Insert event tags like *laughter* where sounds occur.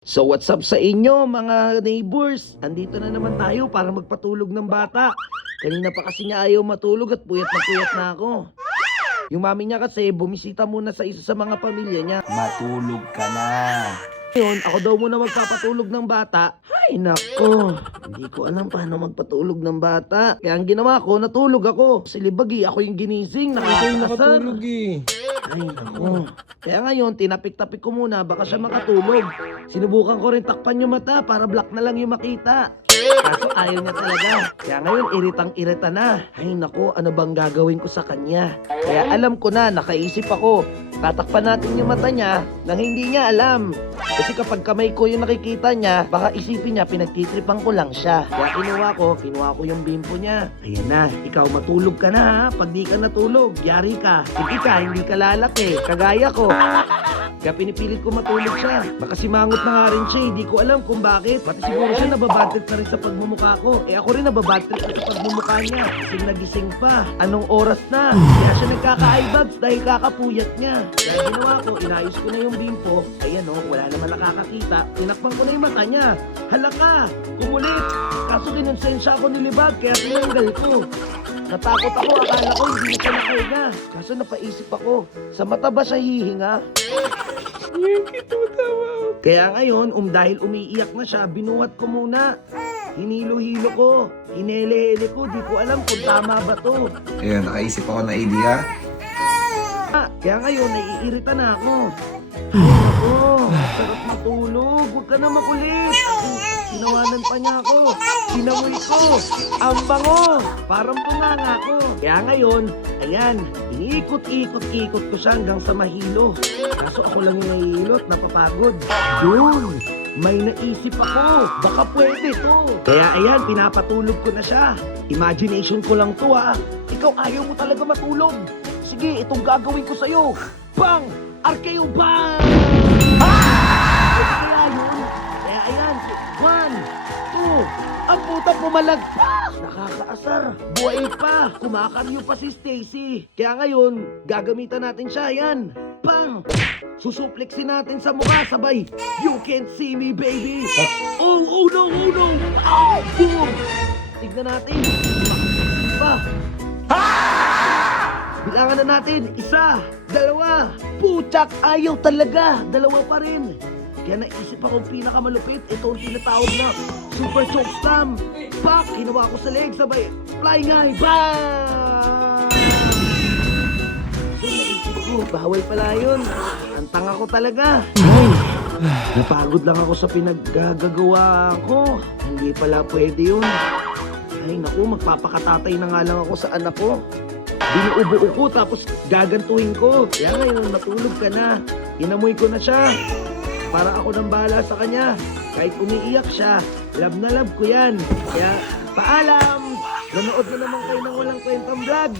So what's up sa inyo mga neighbors? Andito na naman tayo para magpatulog ng bata. Kanina pa kasi niya ayaw matulog at puyat na puyat na ako. Yung mami niya kasi bumisita muna sa isa sa mga pamilya niya. Matulog ka na. Ngayon, ako daw muna magpapatulog ng bata. Ay nako, hindi ko alam paano magpatulog ng bata. Kaya ang ginawa ko, natulog ako. Silibagi, ako yung ginising, nakita yung. Nakatulog eh. Ay, naku. Kaya ngayon, tinapik-tapik ko muna, baka siya makatulog. Sinubukan ko rin takpan yung mata para black na lang yung makita. Kaso ayaw niya talaga. Kaya ngayon, iritang-irita na. Ay, naku, ano bang gagawin ko sa kanya? Kaya alam ko na, nakaisip ako. Tatakpan natin yung mata niya nang hindi niya alam. Kasi kapag kamay ko yung nakikita niya, baka isipin niya pinagtitripan ko lang siya. Kaya kinuha ko, kinuha ko yung bimpo niya. Ayan na, ikaw matulog ka na ha. Pag di ka natulog, yari ka. Hindi ka, hindi ka lalaki. Kagaya ko. Kaya pinipilit ko matulog siya. Baka simangot na nga rin siya, hindi ko alam kung bakit. Pati siguro siya nababatet na rin sa pagmumukha ko. Eh ako rin nababatet na sa pagmumukha niya. Gising na pa. Anong oras na? Kaya siya nagkaka-eye dahil kakapuyat niya. Kaya ginawa ko, inayos ko na yung bimpo. Ayan o, wala naman nakakakita. Tinakpan ko na yung mata niya. Halaka! Kumulit! Kaso kinonsensya ako nilibag, kaya tinanggal ko. Natakot ako, akala ko hindi na siya nakahiga. Kaso napaisip ako, sa mata ba siya hihinga? Kaya ngayon, um dahil umiiyak na siya, binuhat ko muna. Hinilo-hilo ko, hinele-hele ko, di ko alam kung tama ba to. Ayun, nakaisip ako ng idea. Ah, kaya ngayon, naiirita na ako. Ako, *sighs* sarap matulog, huwag ka na makulit. Sinawanan pa niya ako, sinamoy ko, ang bango, parang bunganga ako. Kaya ngayon, ayan, iniikot-ikot-ikot ko siya hanggang sa mahilo. Kaso ako lang yung nahihilot, napapagod. Doon, may naisip ako, baka pwede to. Kaya ayan, pinapatulog ko na siya. Imagination ko lang to ah. Ikaw ayaw mo talaga matulog. Sige, itong gagawin ko sa'yo. Bang! Archeo bang! Pa! Nakakaasar, buhay pa, kumakaryo pa si Stacy. Kaya ngayon, gagamitan natin siya, yan. Bang! Susuplexin natin sa mukha, sabay, you can't see me, baby! Oh, oh no, oh no! Oh, boom! Tignan natin, pa. Bilangan na natin. Isa, dalawa. Puchak, ayaw talaga. Dalawa pa rin. Kaya naisip ako pinakamalupit. Ito ang tinatawag na Super Choke Slam. Pak! Hinawa ko sa leg. Sabay, flying high. Bang! So naisip ko, bawal pala yun. Ang tanga ko talaga. Ay, napagod lang ako sa pinaggagawa ko. Hindi pala pwede yun. Ay naku, magpapakatatay na nga lang ako sa anak ko. Binuubuo ko tapos gagantuhin ko. Kaya ngayon natulog ka na. Inamoy ko na siya. Para ako nang bahala sa kanya. Kahit umiiyak siya, love na love ko yan. Kaya paalam! Nanood na naman kayo ng walang kwentang vlog.